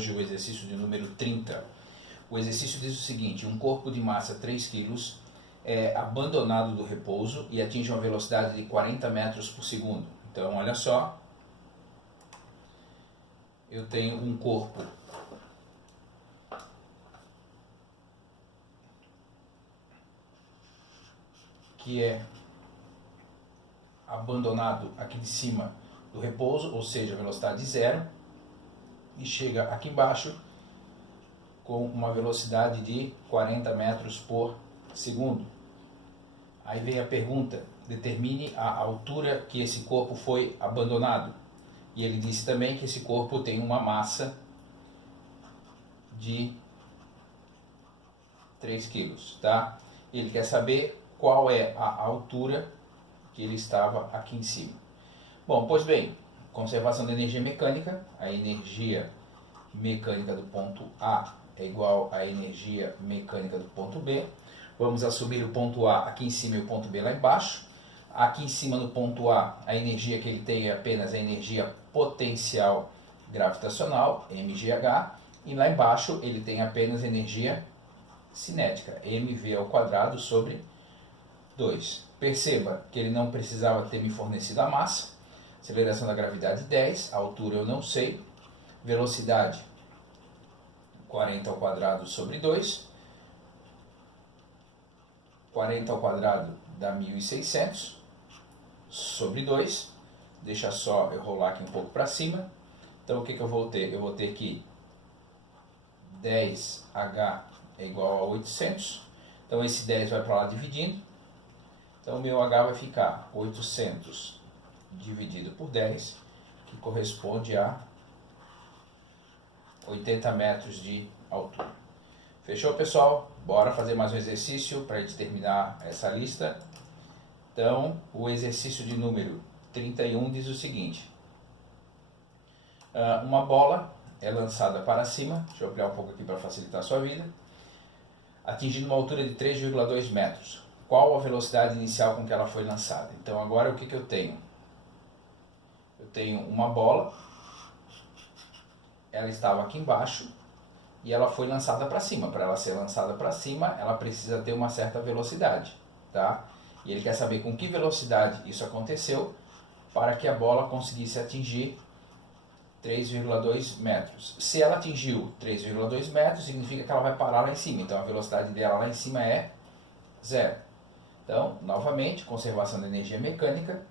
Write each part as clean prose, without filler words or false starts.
hoje o exercício de número 30. O exercício diz o seguinte: um corpo de massa 3 kg é abandonado do repouso e atinge uma velocidade de 40 metros por segundo. Então, olha só, eu tenho um corpo que é abandonado aqui de cima do repouso, ou seja, velocidade zero, e chega aqui embaixo com uma velocidade de 40 metros por segundo. Aí vem a pergunta: determine a altura que esse corpo foi abandonado. E ele disse também que esse corpo tem uma massa de 3 kg, tá? Ele quer saber qual é a altura que ele estava aqui em cima. Bom, pois bem, conservação da energia mecânica. A energia mecânica do ponto A é igual à energia mecânica do ponto B. Vamos assumir o ponto A aqui em cima e o ponto B lá embaixo. Aqui em cima no ponto A, a energia que ele tem é apenas a energia potencial gravitacional, mgh, e lá embaixo ele tem apenas energia cinética, mv² sobre 2. Perceba que ele não precisava ter me fornecido a massa. Aceleração da gravidade 10, a altura eu não sei, velocidade 40² sobre 2, 40² dá 1600 sobre 2, deixa só eu rolar aqui um pouco para cima. Então o que eu vou ter? Eu vou ter que 10H é igual a 800, então esse 10 vai para lá dividindo, então o meu H vai ficar 800 dividido por 10, que corresponde a 80 metros de altura. Fechou, pessoal? Bora fazer mais um exercício para a gente terminar essa lista. Então, o exercício de número 31 diz o seguinte: uma bola é lançada para cima, deixa eu ampliar um pouco aqui para facilitar a sua vida, atingindo uma altura de 3,2 metros. Qual a velocidade inicial com que ela foi lançada? Então, agora o que eu tenho? Eu tenho uma bola, ela estava aqui embaixo e ela foi lançada para cima. Para ela ser lançada para cima, ela precisa ter uma certa velocidade, tá? E ele quer saber com que velocidade isso aconteceu para que a bola conseguisse atingir 3,2 metros. Se ela atingiu 3,2 metros, significa que ela vai parar lá em cima. Então a velocidade dela lá em cima é zero. Então, novamente, conservação da energia mecânica.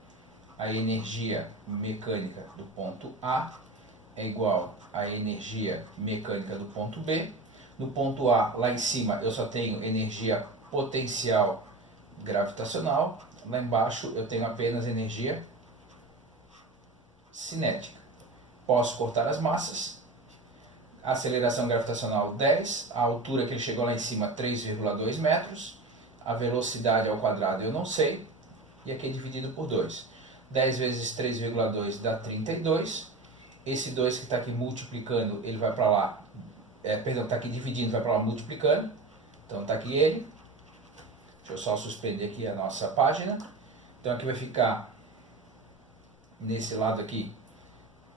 A energia mecânica do ponto A é igual à energia mecânica do ponto B. No ponto A, lá em cima, eu só tenho energia potencial gravitacional. Lá embaixo, eu tenho apenas energia cinética. Posso cortar as massas. A aceleração gravitacional 10, a altura que ele chegou lá em cima 3,2 metros. A velocidade ao quadrado eu não sei. E aqui é dividido por 2. 10 vezes 3,2 dá 32. Esse 2 que está aqui multiplicando, ele vai para lá, está aqui dividindo, vai para lá multiplicando. Então está aqui ele. Deixa eu só suspender aqui a nossa página. Então aqui vai ficar, nesse lado aqui,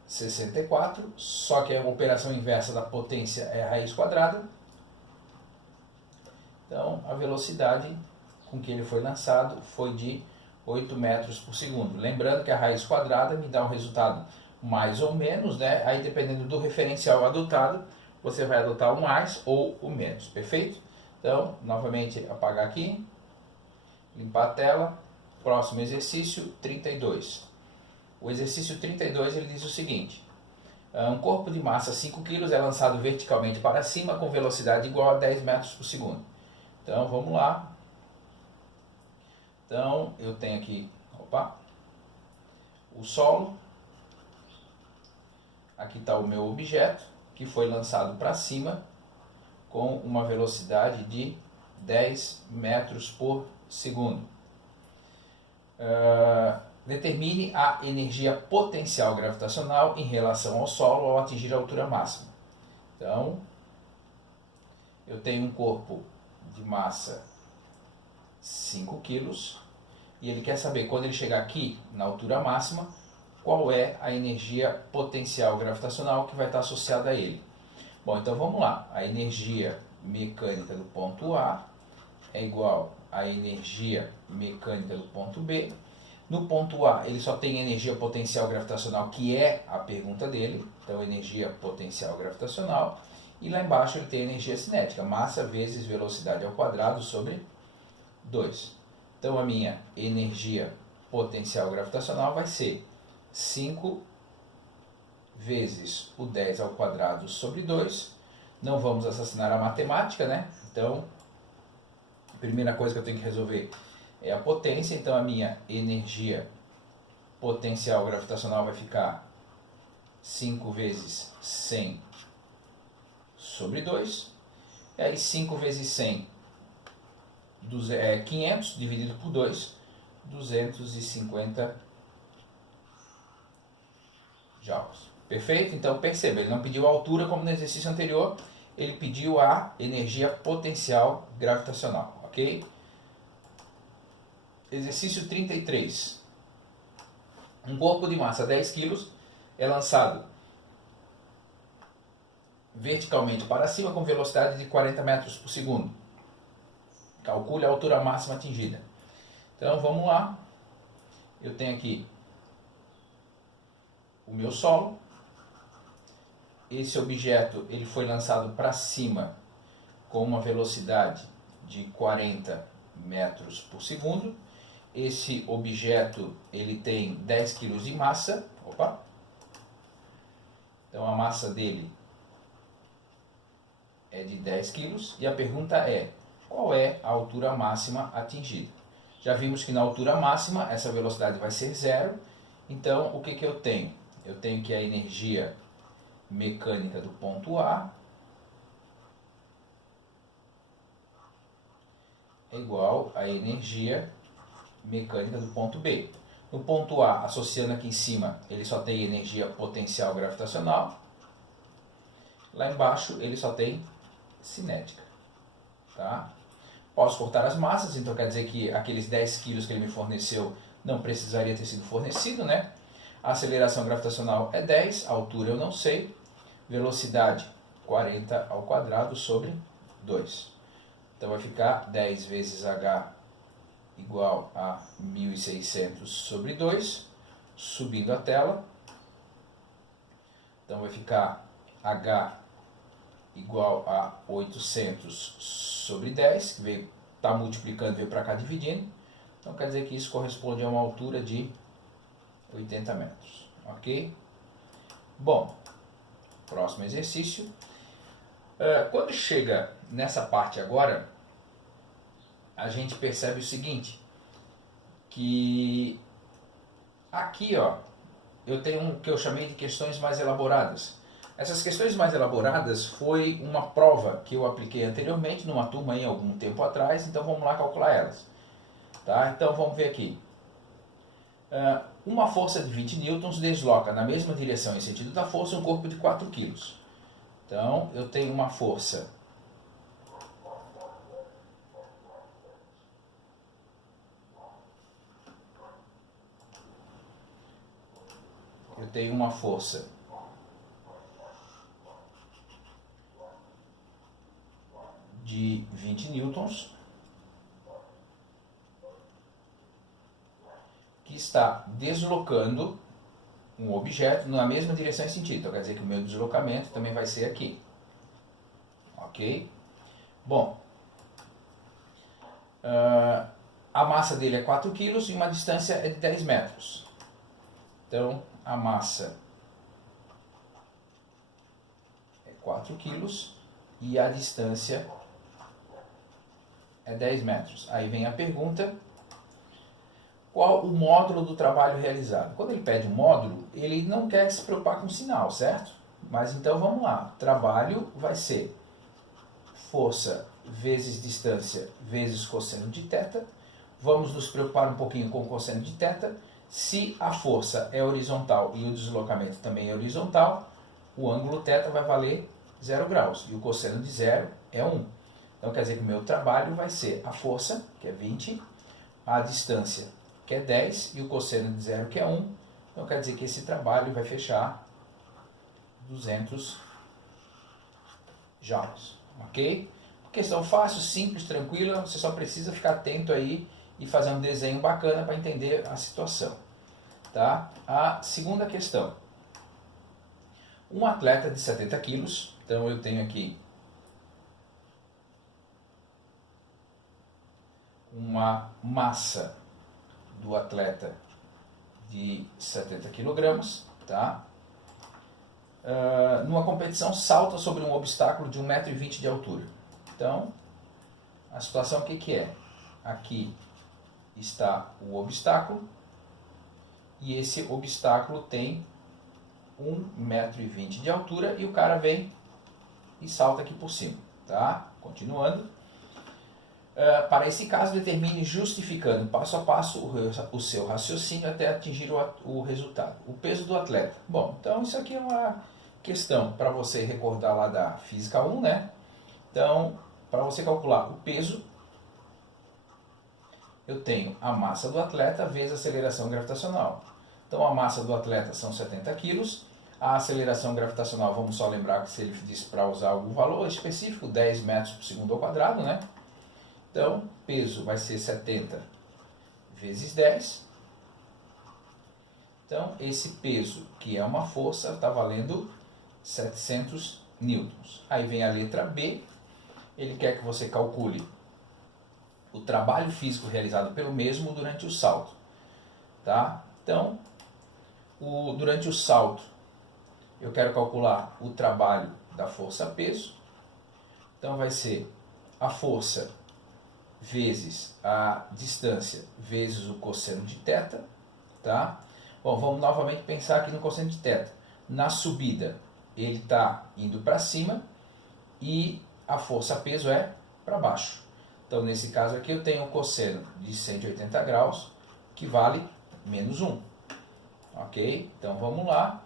64. Só que a operação inversa da potência é a raiz quadrada. Então a velocidade com que ele foi lançado foi de 8 metros por segundo. Lembrando que a raiz quadrada me dá um resultado mais ou menos, né? Aí dependendo do referencial adotado, você vai adotar o mais ou o menos, perfeito? Então, novamente apagar aqui, limpar a tela, próximo exercício 32. O exercício 32 ele diz o seguinte: um corpo de massa 5 kg é lançado verticalmente para cima com velocidade igual a 10 metros por segundo. Então, vamos lá. Então, eu tenho aqui, o solo. Aqui está o meu objeto, que foi lançado para cima com uma velocidade de 10 metros por segundo. Determine a energia potencial gravitacional em relação ao solo ao atingir a altura máxima. Então, eu tenho um corpo de massa 5 kg e ele quer saber, quando ele chegar aqui na altura máxima, qual é a energia potencial gravitacional que vai estar associada a ele. Bom, então vamos lá. A energia mecânica do ponto A é igual à energia mecânica do ponto B. No ponto A, ele só tem energia potencial gravitacional, que é a pergunta dele. Então, energia potencial gravitacional. E lá embaixo ele tem energia cinética, massa vezes velocidade ao quadrado sobre 2. Então, a minha energia potencial gravitacional vai ser 5 vezes o 10 ao quadrado sobre 2. Não vamos assassinar a matemática, né? Então, a primeira coisa que eu tenho que resolver é a potência. Então, a minha energia potencial gravitacional vai ficar 5 vezes 100 sobre 2. E aí, 5 vezes 100 é 500, dividido por 2, 250 joules. Perfeito? Então, perceba, ele não pediu a altura como no exercício anterior, ele pediu a energia potencial gravitacional, ok? Exercício 33. Um corpo de massa 10 kg é lançado verticalmente para cima com velocidade de 40 metros por segundo. Calcule a altura máxima atingida. Então, vamos lá. Eu tenho aqui o meu solo. Esse objeto ele foi lançado para cima com uma velocidade de 40 metros por segundo. Esse objeto ele tem 10 kg de massa. Opa! Então a massa dele é de 10 kg. E a pergunta é, qual é a altura máxima atingida? Já vimos que na altura máxima essa velocidade vai ser zero. Então o que eu tenho? Eu tenho que a energia mecânica do ponto A é igual à energia mecânica do ponto B. No ponto A, associando aqui em cima, ele só tem energia potencial gravitacional. Lá embaixo, ele só tem cinética. Tá? Posso cortar as massas, então quer dizer que aqueles 10 kg que ele me forneceu não precisaria ter sido fornecido, né? A aceleração gravitacional é 10, a altura eu não sei. Velocidade 40 ao quadrado sobre 2. Então vai ficar 10 vezes h igual a 1.600 sobre 2. Subindo a tela. Então vai ficar h igual a 800 sobre 10, que veio, está multiplicando, veio para cá dividindo. Então quer dizer que isso corresponde a uma altura de 80 metros. Ok? Bom, próximo exercício. Quando chega nessa parte agora, a gente percebe o seguinte, que aqui ó, eu tenho um que eu chamei de questões mais elaboradas. Essas questões mais elaboradas foi uma prova que eu apliquei anteriormente numa turma aí algum tempo atrás, então vamos lá calcular elas. Tá? Então vamos ver aqui. Uma força de 20 newtons desloca na mesma direção em sentido da força um corpo de 4 kg. Então eu tenho uma força de 20 newtons que está deslocando um objeto na mesma direção e sentido. Então quer dizer que o meu deslocamento também vai ser aqui. Ok? Bom, a massa dele é 4 kg e uma distância é de 10 metros. Então a massa é 4 kg e a distância é 10 metros. Aí vem a pergunta, qual o módulo do trabalho realizado? Quando ele pede um módulo, ele não quer se preocupar com o sinal, certo? Mas então vamos lá, trabalho vai ser força vezes distância vezes cosseno de θ. Vamos nos preocupar um pouquinho com o cosseno de θ. Se a força é horizontal e o deslocamento também é horizontal, o ângulo θ vai valer 0 graus e o cosseno de 0 é 1. Então quer dizer que o meu trabalho vai ser a força, que é 20, a distância, que é 10, e o cosseno de 0, que é 1. Então quer dizer que esse trabalho vai fechar 200 joules, ok? Questão fácil, simples, tranquila, você só precisa ficar atento aí e fazer um desenho bacana para entender a situação. Tá? A segunda questão. Um atleta de 70 quilos, então eu tenho aqui uma massa do atleta de 70 quilogramas, tá? Numa competição salta sobre um obstáculo de 1,20 m de altura. Então, a situação o que é? Aqui está o obstáculo e esse obstáculo tem 1,20 m de altura e o cara vem e salta aqui por cima, tá? Continuando. Para esse caso, determine justificando passo a passo o seu raciocínio até atingir o resultado. O peso do atleta. Bom, então isso aqui é uma questão para você recordar lá da Física 1, né? Então, para você calcular o peso, eu tenho a massa do atleta vezes a aceleração gravitacional. Então, a massa do atleta são 70 quilos. A aceleração gravitacional, vamos só lembrar que se ele disse para usar algum valor específico, 10 metros por segundo ao quadrado, né? Então, peso vai ser 70 vezes 10. Então, esse peso, que é uma força, está valendo 700 newtons. Aí vem a letra B. Ele quer que você calcule o trabalho físico realizado pelo mesmo durante o salto. Tá? Então, durante o salto, eu quero calcular o trabalho da força-peso. Então, vai ser a força vezes a distância vezes o cosseno de θ, tá? Bom, vamos novamente pensar aqui no cosseno de θ. Na subida, ele está indo para cima e a força-peso é para baixo. Então, nesse caso aqui, eu tenho o cosseno de 180 graus, que vale menos 1. Ok? Então, vamos lá.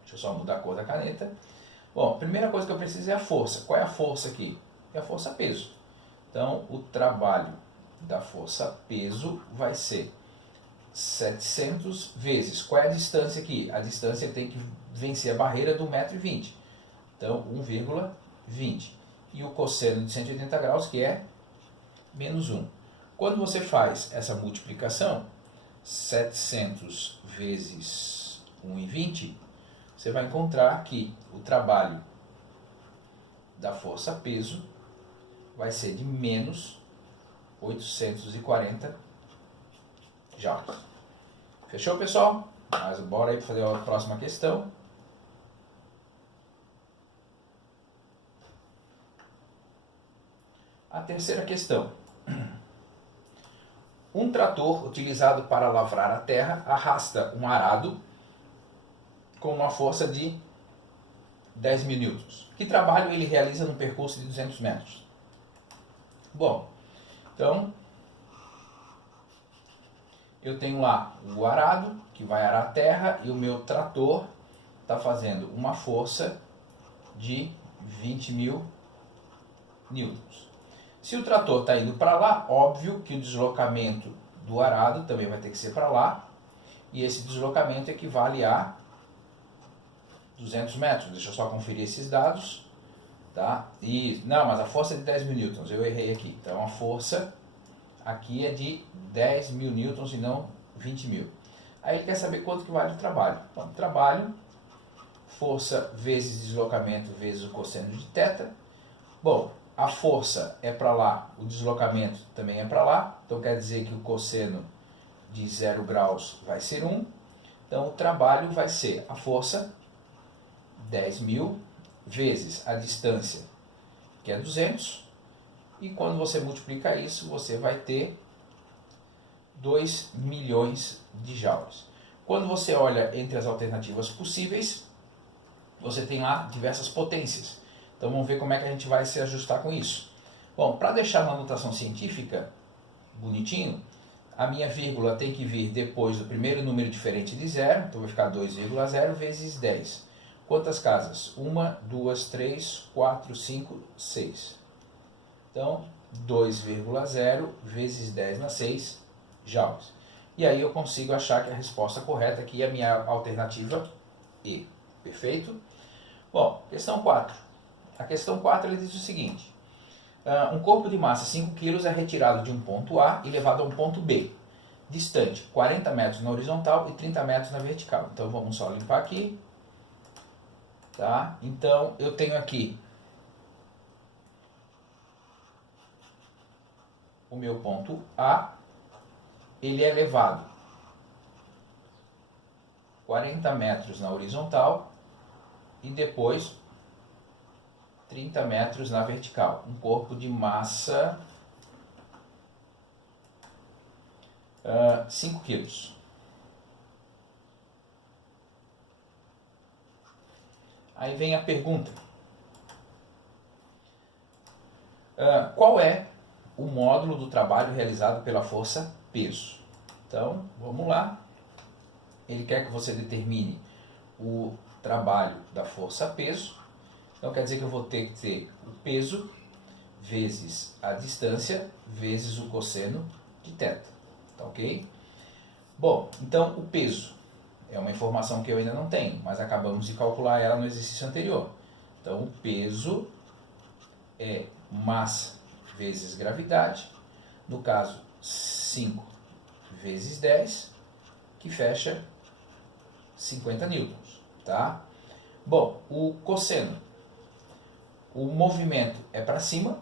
Deixa eu só mudar a cor da caneta. Bom, a primeira coisa que eu preciso é a força. Qual é a força aqui? É a força-peso. Então, o trabalho da força-peso vai ser 700 vezes. Qual é a distância aqui? A distância tem que vencer a barreira do 1,20 m. Então, 1,20. E o cosseno de 180 graus, que é menos 1. Quando você faz essa multiplicação, 700 vezes 1,20, você vai encontrar que o trabalho da força-peso vai ser de menos 840 joules. Fechou, pessoal? Mas bora aí para fazer a próxima questão. A terceira questão. Um trator utilizado para lavrar a terra arrasta um arado com uma força de 10.000 newtons. Que trabalho ele realiza no percurso de 200 metros? Bom, então, eu tenho lá o arado, que vai arar a terra, e o meu trator está fazendo uma força de 20.000 newtons. Se o trator está indo para lá, óbvio que o deslocamento do arado também vai ter que ser para lá, e esse deslocamento equivale a 200 metros. Deixa eu só conferir esses dados. Tá? Não, mas a força é de 10.000 newtons, eu errei aqui. Então a força aqui é de 10.000 newtons e não 20.000. Aí ele quer saber quanto que vale o trabalho. Então, trabalho, força vezes deslocamento vezes o cosseno de θ. Bom, a força é para lá, o deslocamento também é para lá. Então quer dizer que o cosseno de 0 graus vai ser 1. Então o trabalho vai ser a força, 10.000, vezes a distância, que é 200, e quando você multiplica isso, você vai ter 2 milhões de joules. Quando você olha entre as alternativas possíveis, você tem lá diversas potências. Então vamos ver como é que a gente vai se ajustar com isso. Bom, para deixar na notação científica bonitinho, a minha vírgula tem que vir depois do primeiro número diferente de zero, então vai ficar 2,0 vezes 10. Quantas casas? 1, 2, 3, 4, 5, 6. Então, 2,0 vezes 10 na 6 joules. E aí eu consigo achar que a resposta correta aqui é a minha alternativa E. Perfeito? Bom, questão 4. A questão 4 ele diz o seguinte: um corpo de massa 5 kg é retirado de um ponto A e levado a um ponto B, distante 40 metros na horizontal e 30 metros na vertical. Então vamos só limpar aqui. Tá? Então eu tenho aqui o meu ponto A, ele é levado 40 metros na horizontal e depois 30 metros na vertical. Um corpo de massa 5 kg. Aí vem a pergunta: qual é o módulo do trabalho realizado pela força peso? Então, vamos lá. Ele quer que você determine o trabalho da força peso. Então, quer dizer que eu vou ter que ter o peso vezes a distância vezes o cosseno de θ. Tá ok? Bom, então o peso é uma informação que eu ainda não tenho, mas acabamos de calcular ela no exercício anterior. Então, o peso é massa vezes gravidade, no caso 5 vezes 10, que fecha 50 newtons, tá? Bom, o cosseno, o movimento é para cima,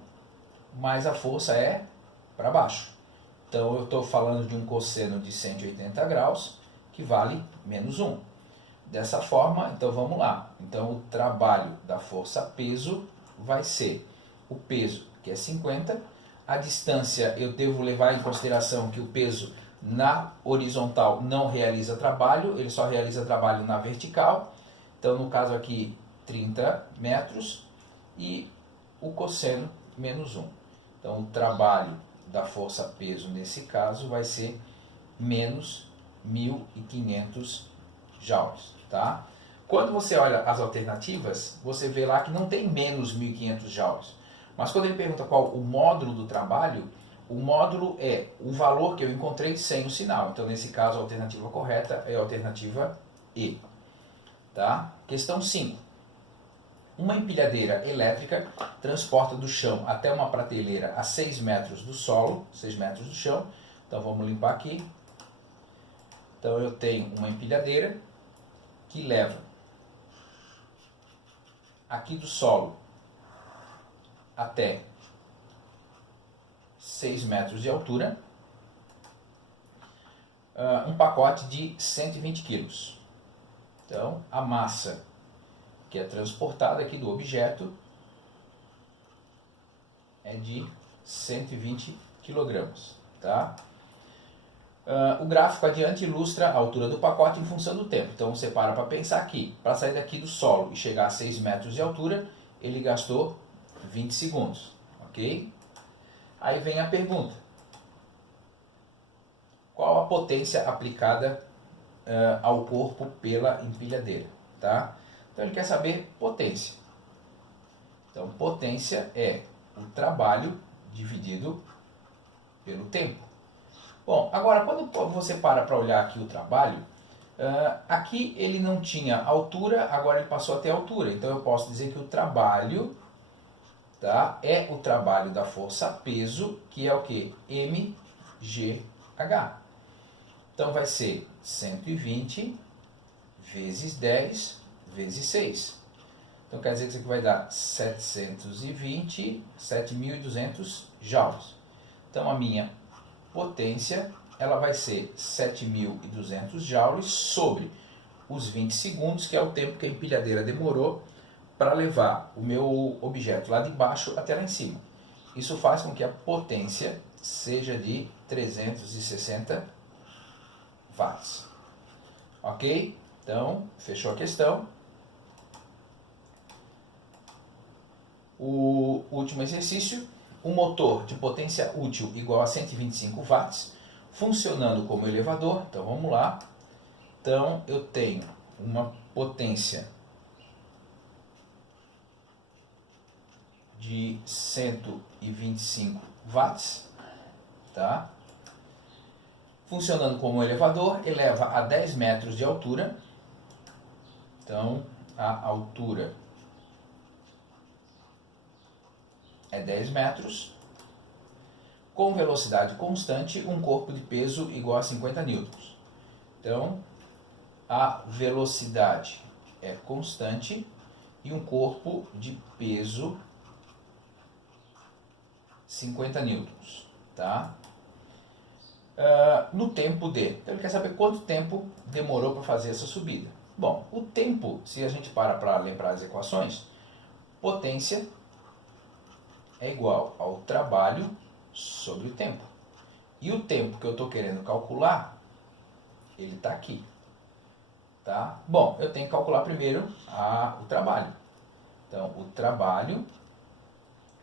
mas a força é para baixo. Então eu estou falando de um cosseno de 180 graus, que vale menos 1. Dessa forma, então vamos lá. Então o trabalho da força peso vai ser o peso, que é 50. A distância, eu devo levar em consideração que o peso na horizontal não realiza trabalho, ele só realiza trabalho na vertical. Então no caso aqui 30 metros e o cosseno menos 1. Então o trabalho da força peso nesse caso vai ser menos 1.500 joules, tá? Quando você olha as alternativas, você vê lá que não tem menos 1.500 joules. Mas quando ele pergunta qual o módulo do trabalho, o módulo é o valor que eu encontrei sem o sinal. Então, nesse caso, a alternativa correta é a alternativa E. Tá? Questão 5. Uma empilhadeira elétrica transporta do chão até uma prateleira a 6 metros do solo, 6 metros do chão. Então, vamos limpar aqui. Então, eu tenho uma empilhadeira que leva aqui do solo até 6 metros de altura, um pacote de 120 quilos. Então, a massa que é transportada aqui do objeto é de 120 quilogramas. Tá? O gráfico adiante ilustra a altura do pacote em função do tempo. Então, você para pensar aqui. Para sair daqui do solo e chegar a 6 metros de altura, ele gastou 20 segundos. Ok? Aí vem a pergunta: qual a potência aplicada ao corpo pela empilhadeira? Tá? Então ele quer saber potência. Então potência é o trabalho dividido pelo tempo. Bom, agora quando você para olhar aqui o trabalho, aqui ele não tinha altura, agora ele passou a ter altura. Então eu posso dizer que o trabalho, tá, é o trabalho da força peso, que é o que? mgh. Então vai ser 120 vezes 10 vezes 6. Então quer dizer que isso aqui vai dar 7.200 joules. Então a minha potência ela vai ser 7.200 joules sobre os 20 segundos, que é o tempo que a empilhadeira demorou para levar o meu objeto lá de baixo até lá em cima. Isso faz com que a potência seja de 360 watts. Ok? Então, fechou a questão. O último exercício: um motor de potência útil igual a 125 watts, funcionando como elevador. Então, vamos lá. Então, eu tenho uma potência de 125 watts, tá? Funcionando como elevador, eleva a 10 metros de altura. Então, a altura é 10 metros, com velocidade constante, um corpo de peso igual a 50 newtons. Então, a velocidade é constante e um corpo de peso 50 newtons, tá? No tempo de... Então, ele quer saber quanto tempo demorou para fazer essa subida. Bom, o tempo, se a gente para lembrar as equações, potência é igual ao trabalho sobre o tempo. E o tempo que eu estou querendo calcular, ele está aqui. Tá? Bom, eu tenho que calcular primeiro o trabalho. Então, o trabalho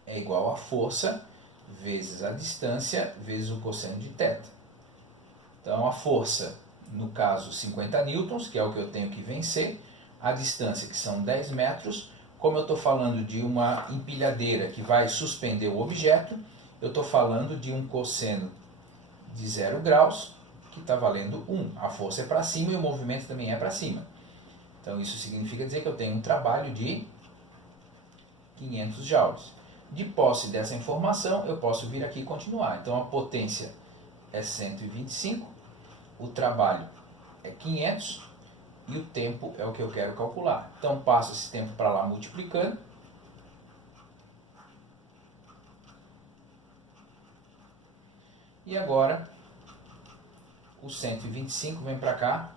é igual a força vezes a distância vezes o cosseno de θ. Então, a força, no caso, 50 newtons, que é o que eu tenho que vencer. A distância, que são 10 metros. Como eu estou falando de uma empilhadeira que vai suspender o objeto, eu estou falando de um cosseno de 0 graus, que está valendo 1. A força é para cima e o movimento também é para cima. Então, isso significa dizer que eu tenho um trabalho de 500 joules. De posse dessa informação, eu posso vir aqui e continuar. Então, a potência é 125, o trabalho é 500 e o tempo é o que eu quero calcular. Então, passo esse tempo para lá multiplicando. E agora, o 125 vem para cá,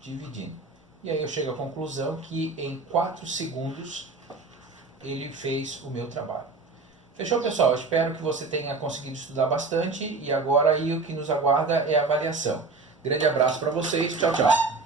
dividindo. E aí eu chego à conclusão que em 4 segundos ele fez o meu trabalho. Fechou, pessoal? Eu espero que você tenha conseguido estudar bastante e agora aí o que nos aguarda é a avaliação. Grande abraço para vocês. Tchau, tchau.